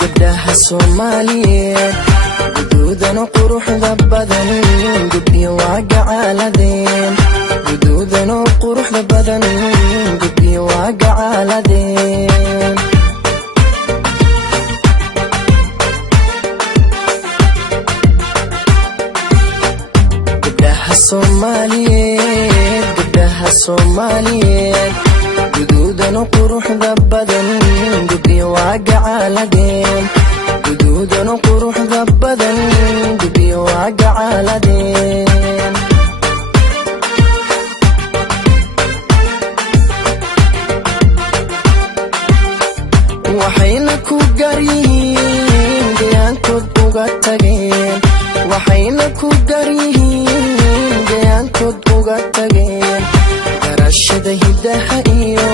gabdhaha Soomaaliyeed guduudan quruxda badan gudbiyo waa gacaaladeen guduudan quruxda badan gudbiyo waa gacaaladeen gabdhaha Soomaaliyeed guduudan quruxda badan gudbiyo waa gacaaladeen guduudan quruxda badan gudbiyo waa gacaaladeen waxayna ku garyihiin deegaankood uga tageen waxayna ku garyihiin deegaankood uga tageen garashada hidaha iyo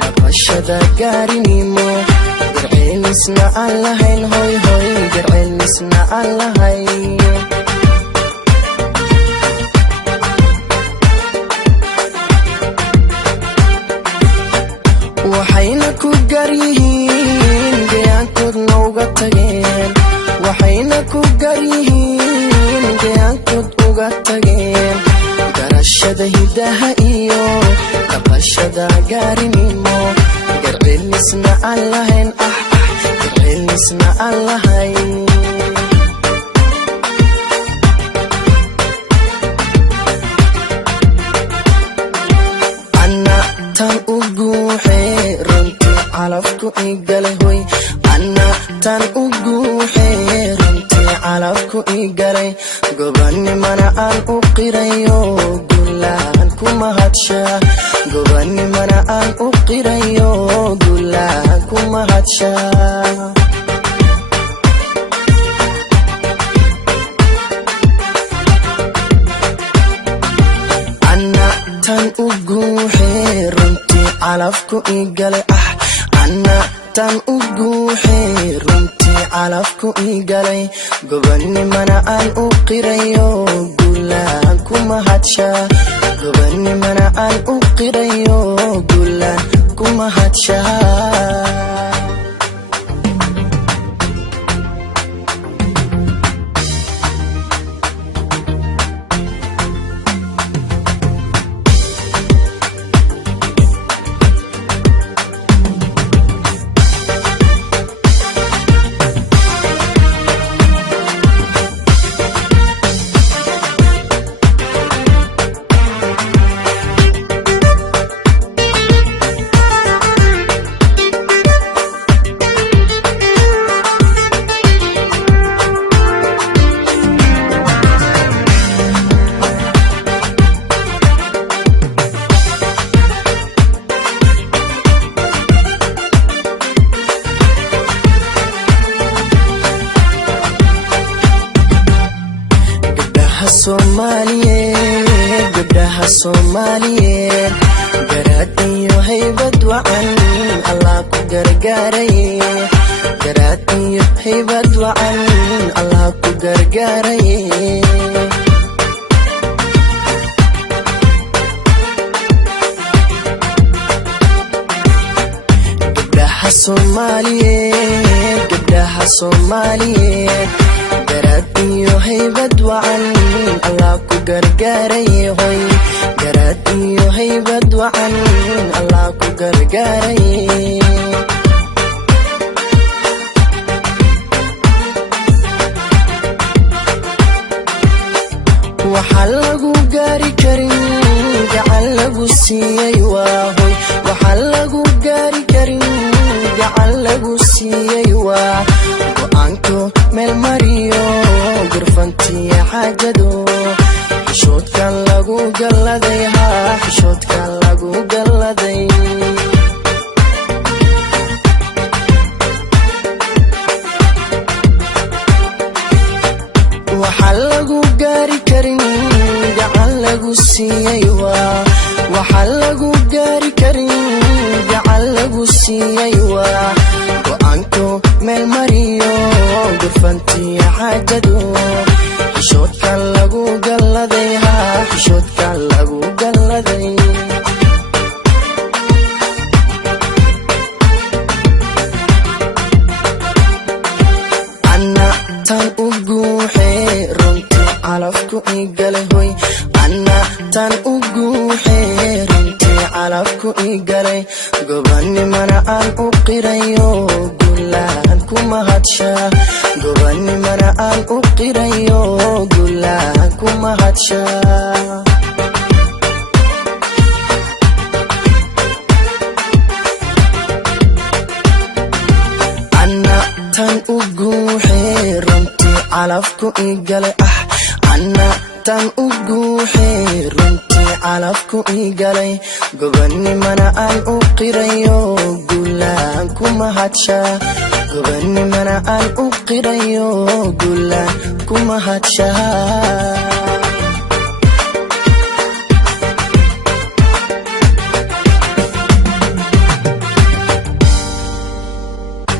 dhaqashada gaarinimo garceelisna aan lahayn hoy hoy garceelisna aan lahayn waxayna ku garyihiin deegaankoodna uga tageen waxayna ku garyihiin deegaankood uga tageen garashada hidaha iyo dhaqashada gaarinimo garceelisna aan lahayn garceelisna aan lahayn ana tan u guuxee runtii calafku igale hoy ana tan u guuxee runtii calafku igale gobanimana aan u qirayo gulaan ku mahadshaa gobanimana aan u qirayo gulaan ku mahadshaa ana tan u guuxee runtii calafku igale ana tan u guuxee runtii calafku igale gobanimana aan u qirayo gulaan ku mahadshaa gobanimana aan u qirayo gulaan ku mahadshaa gabdhaha Soomaaliyeed garaad iyo haybad wacan Allah ku gargaaray garaad iyo haybad wacan Allah ku gargaaray gabdhaha Soomaaliyeed garaad iyo haybad wacan Allah ku gargaaray hoy garaad iyo haybad wacan Allah ku gargaaray waxa lagu gaari karin gacan lagu siiyay waa hoy waxa lagu gaari karin gacan lagu siiyay waa go'aanko meel mariyo gurfantiya xaajado xishoodkan lagu galladay xishoodkan lagu galladay waxa lagu gaari karin gacan lagu siiyay waa waxa lagu gaari karin gacan lagu siiyay waa go'aanko meel mariyo gurfantiya xaajado xishoodkan lagu calafku igalay gobanimana aan u qirayo gulaan ku mahadshaa gobanimana aan u qirayo gulaan ku mahadshaa tan uguuxee runtii calafku igalay anna tan uguuxee runtii calafku igalay gobanimana aan u qirayo gulaan ku mahadshaa gobanimana aan u qirayo gulaan ku mahadshaa